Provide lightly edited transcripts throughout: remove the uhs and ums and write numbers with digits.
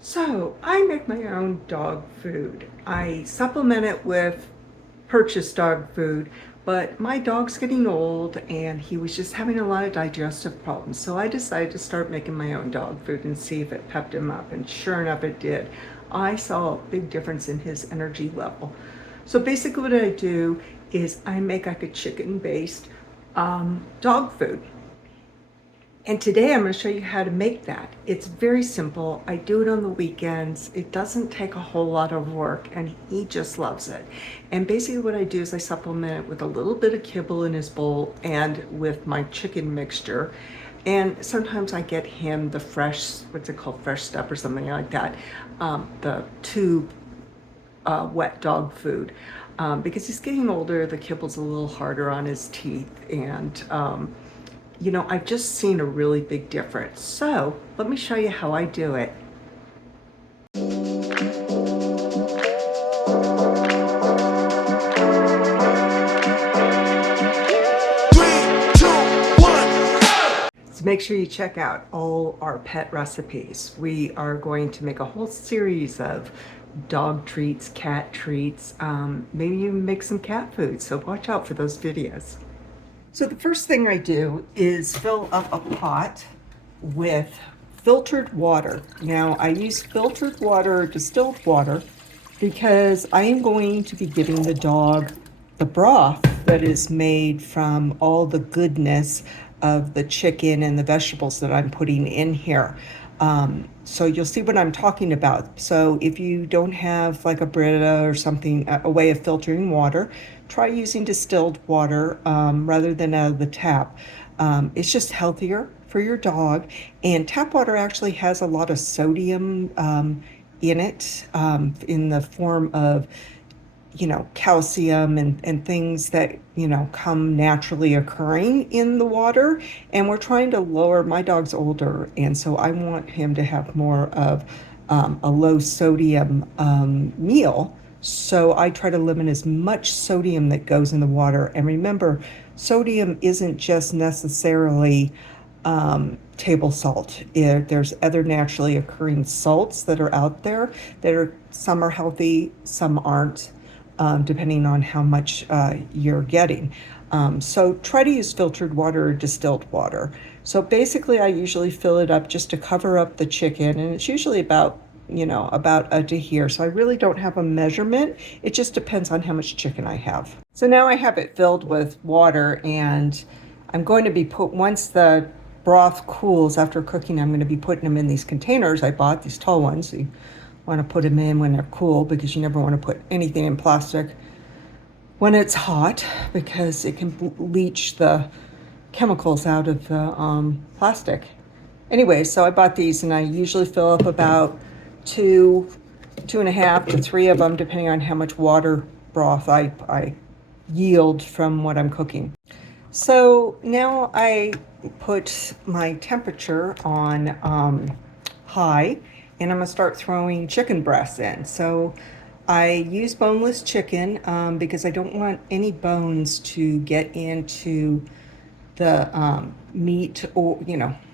So I make my own dog food. I supplement it with purchased dog food, but my dog's getting old and he was just having a lot of digestive problems. So I decided to start making my own dog food and see if it pepped him up. And sure enough, it did. I saw a big difference in his energy level. So basically what I do is I make like a chicken-based dog food. And today I'm going to show you how to make that. It's very simple. I do it on the weekends. It doesn't take a whole lot of work and he just loves it. And basically what I do is I supplement it with a little bit of kibble in his bowl and with my chicken mixture. And sometimes I get him the fresh, what's it called, fresh stuff or something like that, the tube wet dog food. Because he's getting older, the kibble's a little harder on his teeth and I've just seen a really big difference. So let me show you how I do it. So make sure you check out all our pet recipes. We are going to make a whole series of dog treats, cat treats, maybe even make some cat food. So watch out for those videos. So the first thing I do is fill up a pot with filtered water. Now I use filtered water or distilled water because I am going to be giving the dog the broth that is made from all the goodness of the chicken and the vegetables that I'm putting in here. So you'll see what I'm talking about. So if you don't have like a Brita or something, a way of filtering water, try using distilled water rather than out of the tap. It's just healthier for your dog. And tap water actually has a lot of sodium in it, in the form of calcium and things that, come naturally occurring in the water. And we're trying to lower, my dog's older, and so I want him to have more of a low sodium meal. So I try to limit as much sodium that goes in the water. And remember, sodium isn't just necessarily table salt. There's other naturally occurring salts that are out there some are healthy, some aren't. Depending on how much you're getting. So try to use filtered water or distilled water. So basically I usually fill it up just to cover up the chicken, and it's usually about up to here. So I really don't have a measurement. It just depends on how much chicken I have. So now I have it filled with water, and I'm going to be once the broth cools after cooking, I'm going to be putting them in these containers I bought, these tall ones. So want to put them in when they're cool, because you never want to put anything in plastic when it's hot, because it can leach the chemicals out of the plastic. Anyway, so I bought these, and I usually fill up about two and a half to three of them, depending on how much water broth I yield from what I'm cooking. So now I put my temperature on high, and I'm gonna start throwing chicken breasts in. So I use boneless chicken because I don't want any bones to get into the meat, or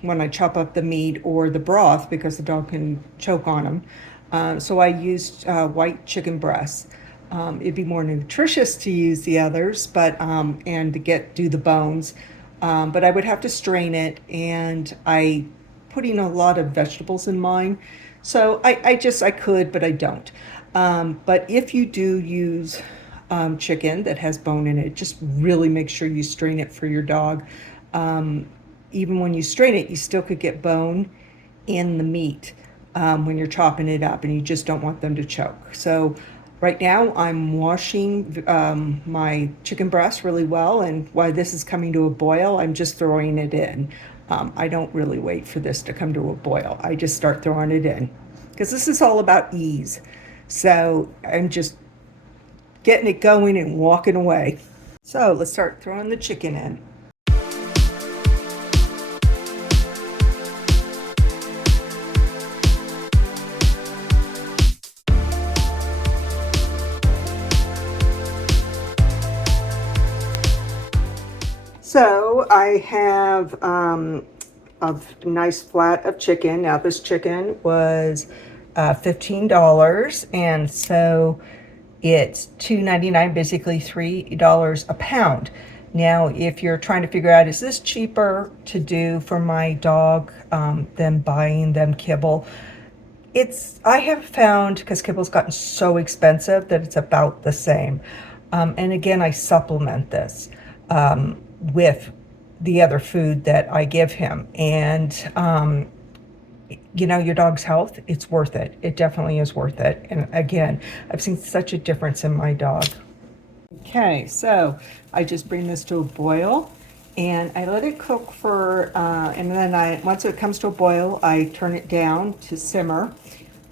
when I chop up the meat or the broth, because the dog can choke on them. So I used white chicken breasts. It'd be more nutritious to use the others, but and to do the bones, but I would have to strain it, and I putting a lot of vegetables in mine. So I could, but I don't. But if you do use chicken that has bone in it, just really make sure you strain it for your dog. Even when you strain it, you still could get bone in the meat when you're chopping it up, and you just don't want them to choke. So right now I'm washing my chicken breast really well, and while this is coming to a boil, I'm just throwing it in. I don't really wait for this to come to a boil. I just start throwing it in, because this is all about ease. So I'm just getting it going and walking away. So let's start throwing the chicken in. So I have a nice flat of chicken. Now this chicken was $15, and so it's $2.99, basically $3 a pound. Now, if you're trying to figure out, is this cheaper to do for my dog than buying them kibble? I have found, because kibble's gotten so expensive, that it's about the same. And again, I supplement this with the other food that I give him. And your dog's health, it's worth it. It definitely is worth it. And again, I've seen such a difference in my dog. Okay, so I just bring this to a boil and I let it cook and then once it comes to a boil, I turn it down to simmer.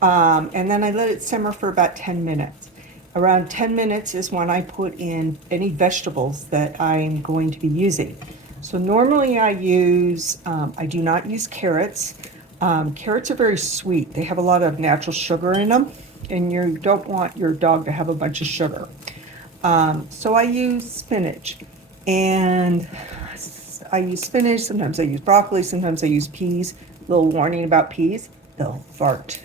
And then I let it simmer for about 10 minutes. Around 10 minutes is when I put in any vegetables that I'm going to be using. So normally I do not use carrots. Carrots are very sweet. They have a lot of natural sugar in them, and you don't want your dog to have a bunch of sugar. So I use spinach, and sometimes I use broccoli, sometimes I use peas. Little warning about peas, they'll fart.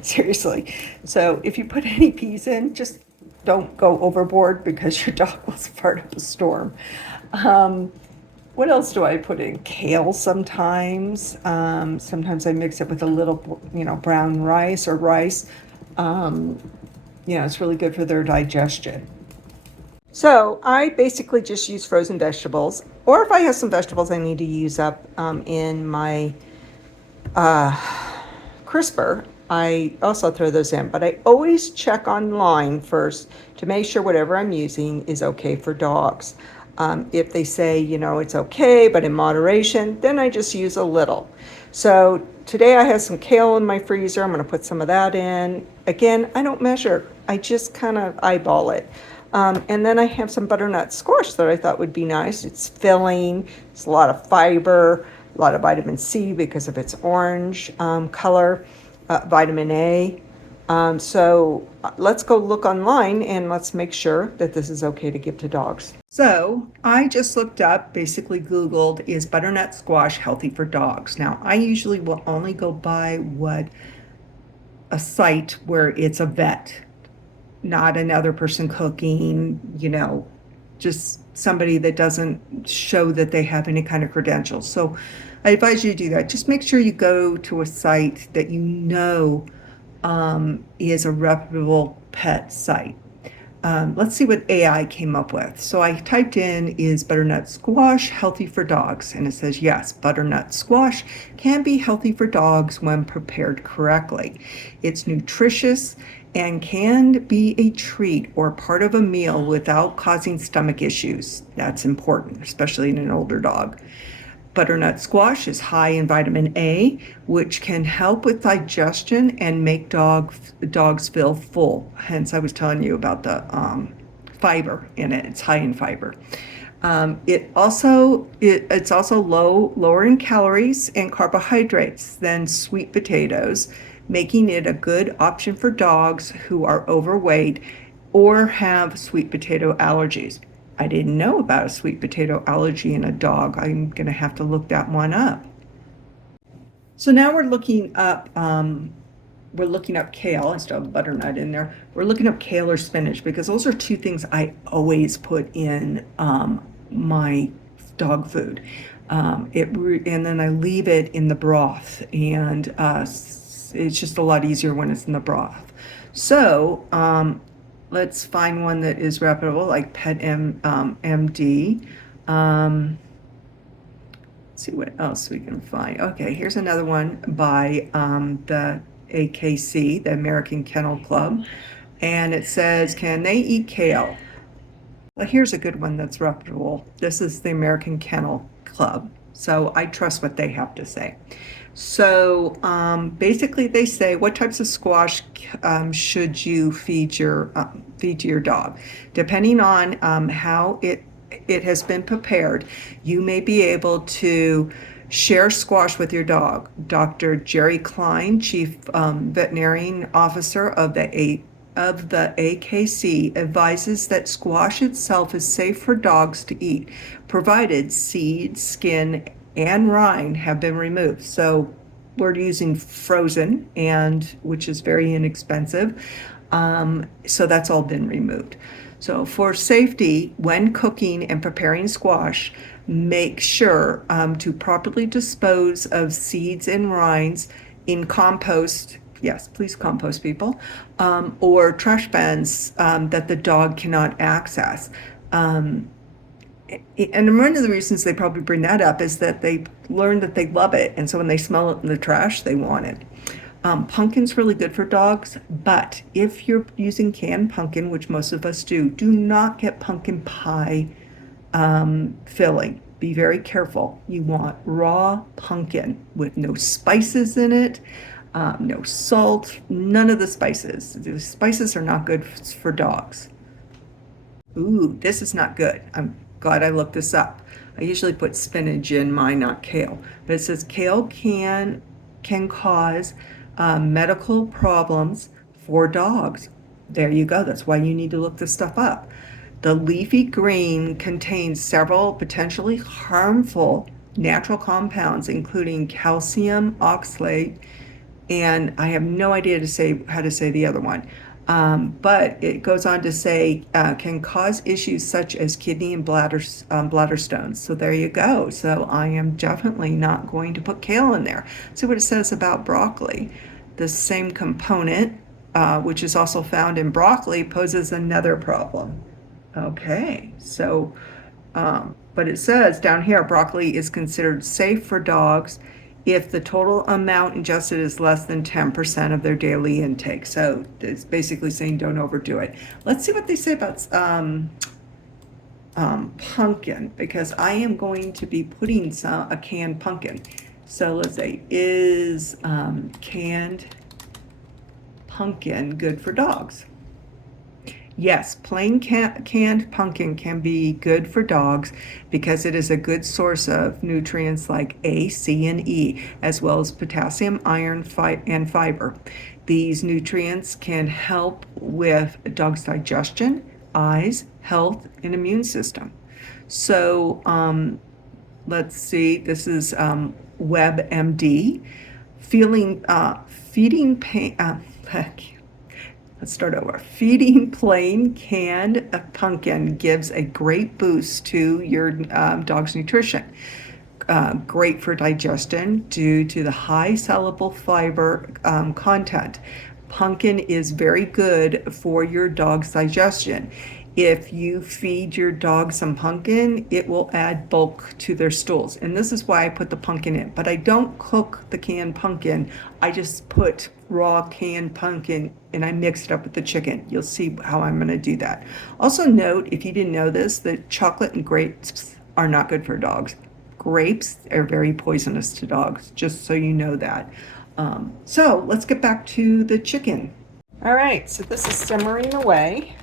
Seriously. So if you put any peas in, just don't go overboard because your dog will fart up a storm. What else do I put in? Kale sometimes. Sometimes I mix it with a little, brown rice or rice. It's really good for their digestion. So I basically just use frozen vegetables, or if I have some vegetables I need to use up in my crisper, I also throw those in. But I always check online first to make sure whatever I'm using is okay for dogs. If they say, it's okay, but in moderation, then I just use a little. So today I have some kale in my freezer. I'm going to put some of that in. Again, I don't measure. I just kind of eyeball it. And then I have some butternut squash that I thought would be nice. It's filling. It's a lot of fiber, a lot of vitamin C because of its orange color, vitamin A. So let's go look online and let's make sure that this is okay to give to dogs. So I just looked up, basically Googled, is butternut squash healthy for dogs? Now, I usually will only go by a site where it's a vet, not another person cooking, just somebody that doesn't show that they have any kind of credentials. So I advise you to do that. Just make sure you go to a site that is a reputable pet site. Let's see what AI came up with. So I typed in, is butternut squash healthy for dogs? And it says, yes, butternut squash can be healthy for dogs when prepared correctly. It's nutritious and can be a treat or part of a meal without causing stomach issues. That's important, especially in an older dog. Butternut squash is high in vitamin A, which can help with digestion and make dogs feel full. Hence, I was telling you about the fiber in it. It's high in fiber. It's also lower in calories and carbohydrates than sweet potatoes, making it a good option for dogs who are overweight or have sweet potato allergies. I didn't know about a sweet potato allergy in a dog. I'm going to have to look that one up. So now we're looking up kale. I still have butternut in there. We're looking up kale or spinach because those are two things I always put in my dog food. And then I leave it in the broth, and it's just a lot easier when it's in the broth. So let's find one that is reputable, like Pet MD. Let's see what else we can find. Okay, here's another one by the AKC, the American Kennel Club. And it says, can they eat kale? Well, here's a good one that's reputable. This is the American Kennel Club. So I trust what they have to say. So basically they say, what types of squash should you feed to your dog? Depending on how it has been prepared, you may be able to share squash with your dog. Dr. Jerry Klein, Chief Veterinarian Officer of the AKC, advises that squash itself is safe for dogs to eat, provided seeds, skin, and rind have been removed. So we're using frozen, and which is very inexpensive. So that's all been removed. So for safety, when cooking and preparing squash, make sure to properly dispose of seeds and rinds in compost. Yes, please compost, people, or trash bins that the dog cannot access. And one of the reasons they probably bring that up is that they learn that they love it, and so when they smell it in the trash, they want it. Pumpkin's really good for dogs, but if you're using canned pumpkin, which most of us do, do not get pumpkin pie filling. Be very careful. You want raw pumpkin with no spices in it, no salt, none of the spices. The spices are not good for dogs. Ooh, this is not good. I'm glad I looked this up. I usually put spinach in mine, not kale, but it says kale can cause medical problems for dogs. There you go. That's why you need to look this stuff up. The leafy green contains several potentially harmful natural compounds, including calcium oxalate, and I have no idea how to say the other one. But it goes on to say can cause issues such as kidney and bladder stones. So there you go. So I am definitely not going to put kale in there. See what it says about broccoli. The same component, which is also found in broccoli, poses another problem. Okay, so, but it says down here, broccoli is considered safe for dogs if the total amount ingested is less than 10% of their daily intake. So it's basically saying don't overdo it. Let's see what they say about pumpkin, because I am going to be putting a canned pumpkin. So let's say, is canned pumpkin good for dogs? Yes, plain canned pumpkin can be good for dogs because it is a good source of nutrients like A, C, and E, as well as potassium, iron, and fiber. These nutrients can help with a dog's digestion, eyes, health, and immune system. So let's see, this is WebMD. Feeding pain. Let's start over. Feeding plain canned pumpkin gives a great boost to your dog's nutrition. Great for digestion due to the high soluble fiber content. Pumpkin is very good for your dog's digestion. If you feed your dog some pumpkin, it will add bulk to their stools. And this is why I put the pumpkin in. But I don't cook the canned pumpkin. I just put raw canned pumpkin and I mix it up with the chicken. You'll see how I'm going to do that. Also note, if you didn't know this, that chocolate and grapes are not good for dogs. Grapes are very poisonous to dogs, just so you know that. So let's get back to the chicken. All right, so this is simmering away.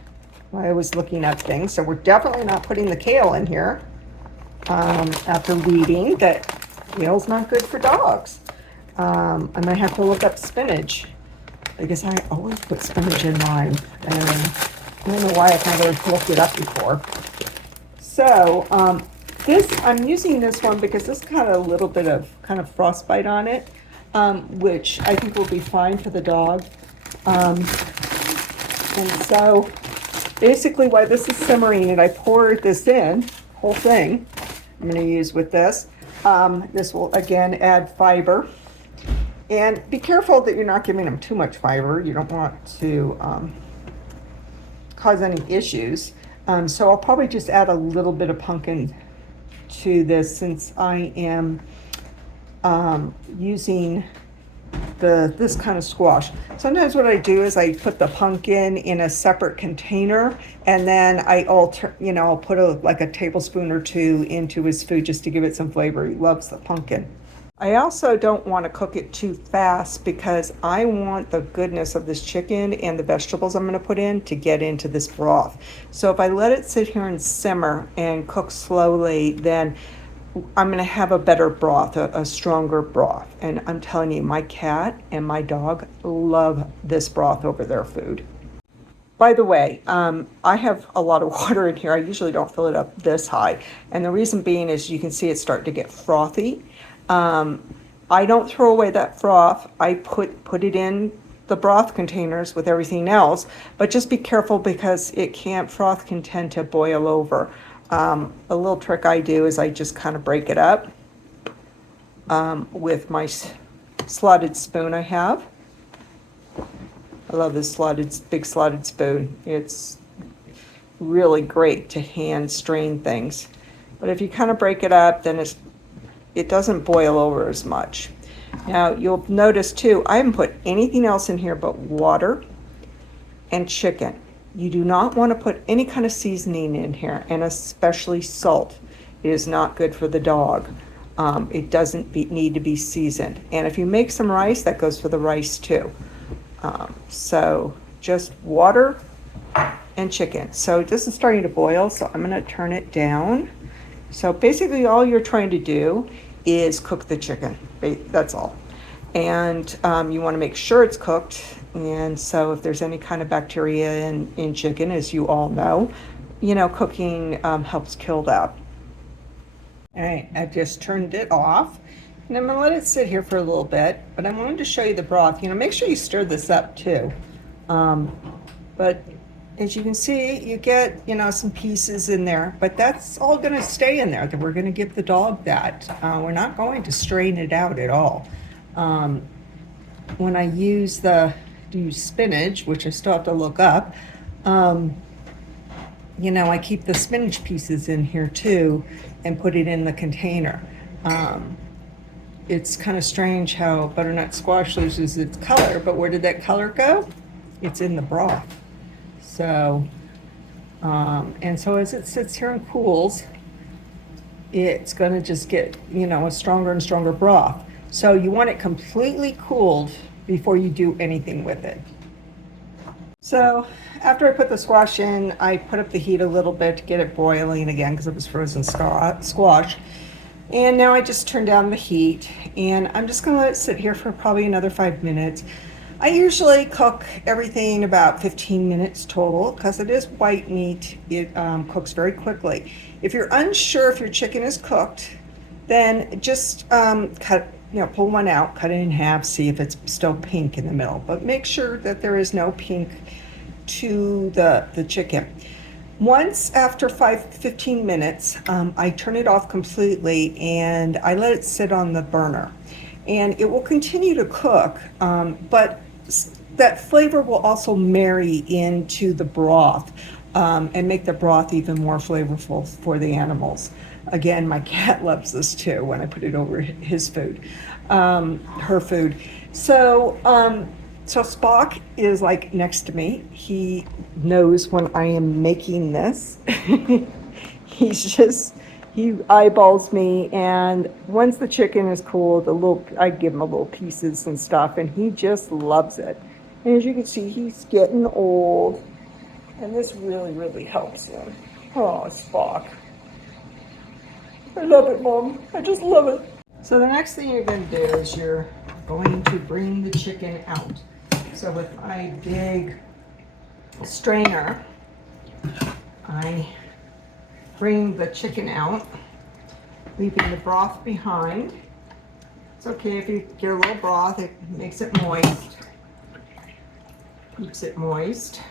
I was looking at things, so we're definitely not putting the kale in here after reading that kale's not good for dogs. I might have to look up spinach. I guess I always put spinach in mine, and I don't know why I've never looked it up before. So I'm using this one because this got a little bit of kind of frostbite on it, which I think will be fine for the dog. And so basically while this is simmering and I poured this in, whole thing, I'm going to use with this. This will again add fiber. And be careful that you're not giving them too much fiber. You don't want to cause any issues. So I'll probably just add a little bit of pumpkin to this since I am using this kind of squash. Sometimes what I do is I put the pumpkin in a separate container, and then I'll put like a tablespoon or two into his food just to give it some flavor. He loves the pumpkin. I also don't want to cook it too fast because I want the goodness of this chicken and the vegetables I'm going to put in to get into this broth. So if I let it sit here and simmer and cook slowly, then I'm going to have a better broth, a stronger broth. And I'm telling you, my cat and my dog love this broth over their food. By the way, I have a lot of water in here. I usually don't fill it up this high. And the reason being is you can see it's starting to get frothy. I don't throw away that broth. I put it in the broth containers with everything else, but just be careful because froth can tend to boil over. A little trick I do is I just kind of break it up with my slotted spoon I have. I love this big slotted spoon. It's really great to hand strain things. But if you kind of break it up, then it doesn't boil over as much. Now you'll notice too, I haven't put anything else in here but water and chicken. You do not want to put any kind of seasoning in here, and especially salt. It is not good for the dog. It doesn't need to be seasoned. And if you make some rice, that goes for the rice too. So just water and chicken. So this is starting to boil, so I'm going to turn it down. So basically all you're trying to do is cook the chicken. That's all. And you want to make sure it's cooked. And so if there's any kind of bacteria in chicken, as you all know, cooking helps kill that. All right, I've just turned it off. And I'm going to let it sit here for a little bit. But I wanted to show you the broth. Make sure you stir this up too. But as you can see, you get, some pieces in there, but that's all going to stay in there. That we're going to give the dog that. We're not going to strain it out at all. When I use spinach, which I still have to look up, I keep the spinach pieces in here too and put it in the container. It's kind of strange how butternut squash loses its color, but where did that color go? It's in the broth. So, and so as it sits here and cools, it's going to just get, a stronger and stronger broth. So you want it completely cooled before you do anything with it. So after I put the squash in, I put up the heat a little bit to get it boiling again because it was frozen squash. And now I just turned down the heat, and I'm just going to let it sit here for probably another 5 minutes. I usually cook everything about 15 minutes total because it is white meat. It cooks very quickly. If you're unsure if your chicken is cooked, then just pull one out, cut it in half, see if it's still pink in the middle. But make sure that there is no pink to the chicken. Once after 15 minutes, I turn it off completely and I let it sit on the burner. And it will continue to cook, but that flavor will also marry into the broth and make the broth even more flavorful for the animals. Again, my cat loves this too when I put it over his food, her food. So Spock is like next to me. He knows when I am making this. He eyeballs me, and once the chicken is cooled, I give him a little pieces and stuff, and he just loves it. And as you can see, he's getting old, and this really, really helps him. Oh, Spock. I love it, Mom. I just love it. So the next thing you're going to do is you're going to bring the chicken out. So with my big strainer, I bring the chicken out, leaving the broth behind. It's okay if you get a little broth, it makes it moist, keeps it moist.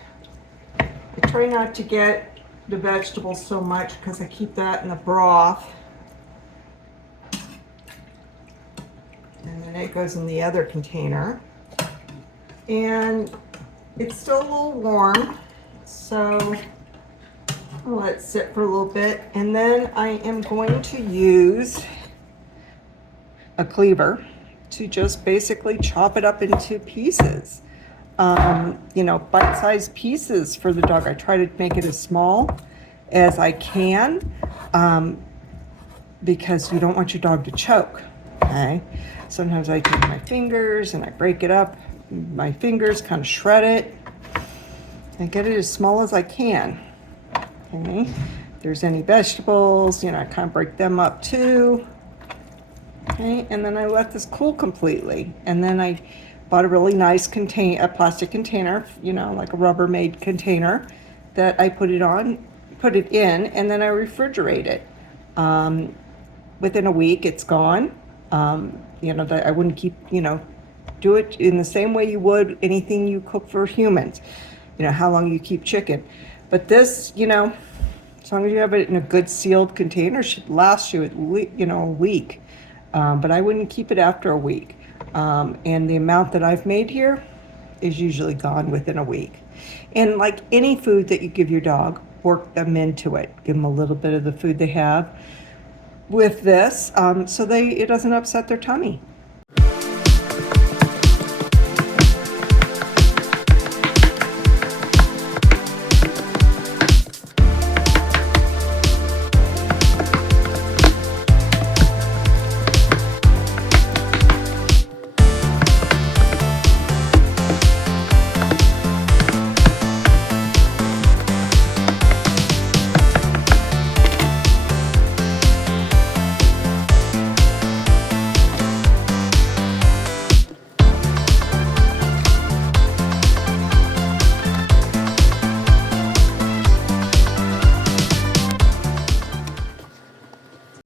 I try not to get the vegetables so much because I keep that in the broth. And then it goes in the other container. And it's still a little warm, so I'll let it sit for a little bit. And then I am going to use a cleaver to just basically chop it up into pieces. Bite-sized pieces for the dog. I try to make it as small as I can because you don't want your dog to choke, okay? Sometimes I take my fingers and I break it up. My fingers kind of shred it and get it as small as I can. Okay, if there's any vegetables, I kind of break them up too. Okay, and then I let this cool completely. And then I bought a really nice a plastic container, like a Rubbermaid container that I put it in, and then I refrigerate it. Within a week, it's gone. That I wouldn't keep, do it in the same way you would anything you cook for humans, how long you keep chicken. But this, as long as you have it in a good sealed container, should last you at least, a week. But I wouldn't keep it after a week. And the amount that I've made here is usually gone within a week. And like any food that you give your dog, work them into it. Give them a little bit of the food they have with this, so it doesn't upset their tummy.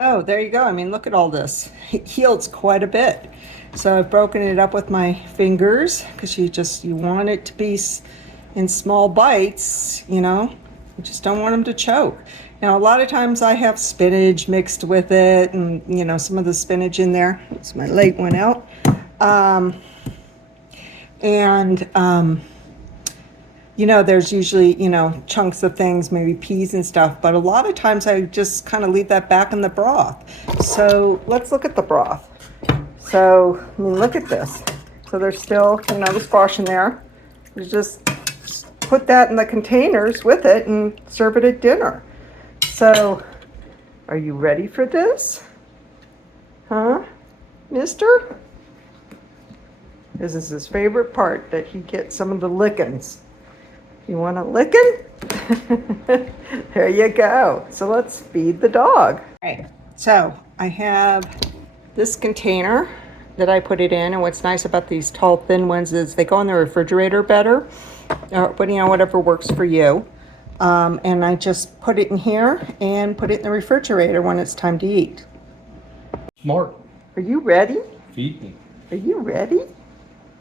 Oh, there you go. I mean, look at all this. It yields quite a bit. So I've broken it up with my fingers because you want it to be in small bites, You just don't want them to choke. Now, a lot of times I have spinach mixed with it and, some of the spinach in there. It's my leg went out. There's usually, chunks of things, maybe peas and stuff, but a lot of times I just kind of leave that back in the broth. So let's look at the broth. So, look at this. So there's still, the squash in there. You just put that in the containers with it and serve it at dinner. So, are you ready for this? Huh, mister? This is his favorite part, that he gets some of the lickings. You want a licking? There you go. So let's feed the dog. Okay, so I have this container that I put it in, and what's nice about these tall, thin ones is they go in the refrigerator better, but whatever works for you. And I just put it in here and put it in the refrigerator when it's time to eat. Smart. Are you ready? Feed me. Are you ready?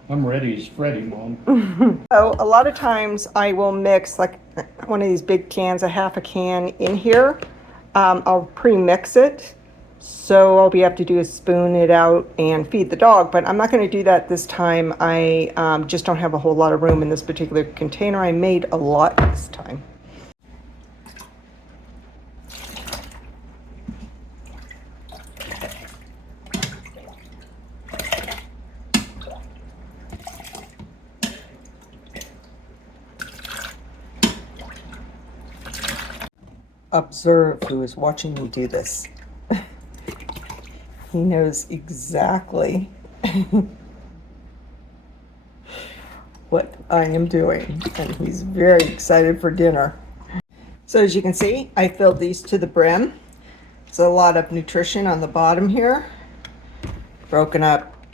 I'm ready as Freddy, Mom. So a lot of times I will mix like one of these big cans, a half a can in here. I'll pre-mix it. So all we have to do is spoon it out and feed the dog. But I'm not going to do that this time. I just don't have a whole lot of room in this particular container. I made a lot this time. Observe who is watching me do this. He knows exactly what I am doing, and he's very excited for dinner. So as you can see, I filled these to the brim. It's a lot of nutrition on the bottom here. Broken up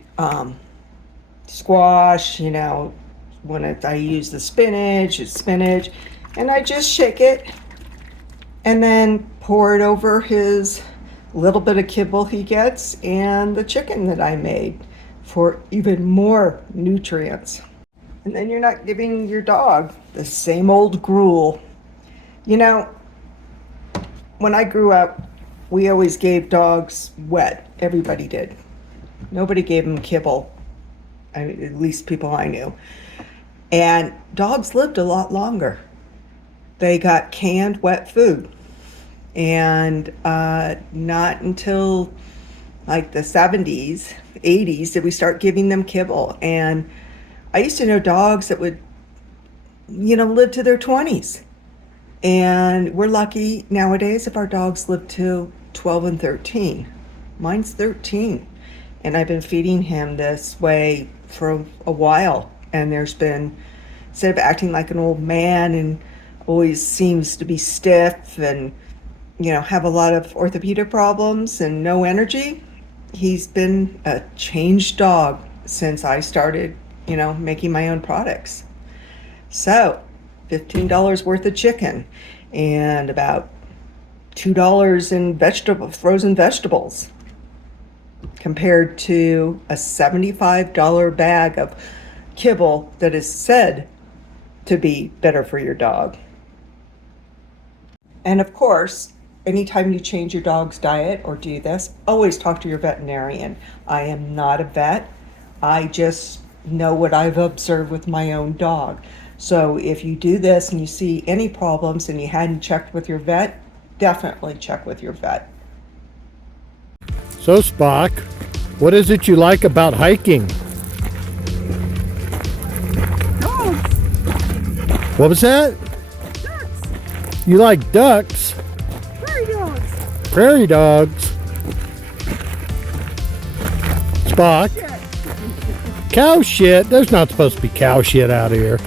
squash, when I use the spinach, it's spinach, and I just shake it and then pour it over his little bit of kibble he gets and the chicken that I made for even more nutrients. And then you're not giving your dog the same old gruel. When I grew up, we always gave dogs wet. Everybody did. Nobody gave them kibble, at least people I knew. And dogs lived a lot longer. They got canned wet food. And not until like the 70s, 80s did we start giving them kibble. And I used to know dogs that would, live to their 20s. And we're lucky nowadays if our dogs live to 12 and 13. Mine's 13. And I've been feeding him this way for a while. And there's been, instead of acting like an old man and always seems to be stiff and, have a lot of orthopedic problems and no energy, he's been a changed dog since I started, making my own products. So $15 worth of chicken and about $2 in frozen vegetables. compared to a $75 bag of kibble that is said to be better for your dog. And of course, anytime you change your dog's diet or do this, always talk to your veterinarian. I am not a vet. I just know what I've observed with my own dog. So if you do this and you see any problems and you hadn't checked with your vet, definitely check with your vet. So Spock, what is it you like about hiking? Dogs. What was that? Ducks. You like ducks? Prairie dogs. Prairie dogs? Spock? Shit. Cow shit? There's not supposed to be cow shit out here.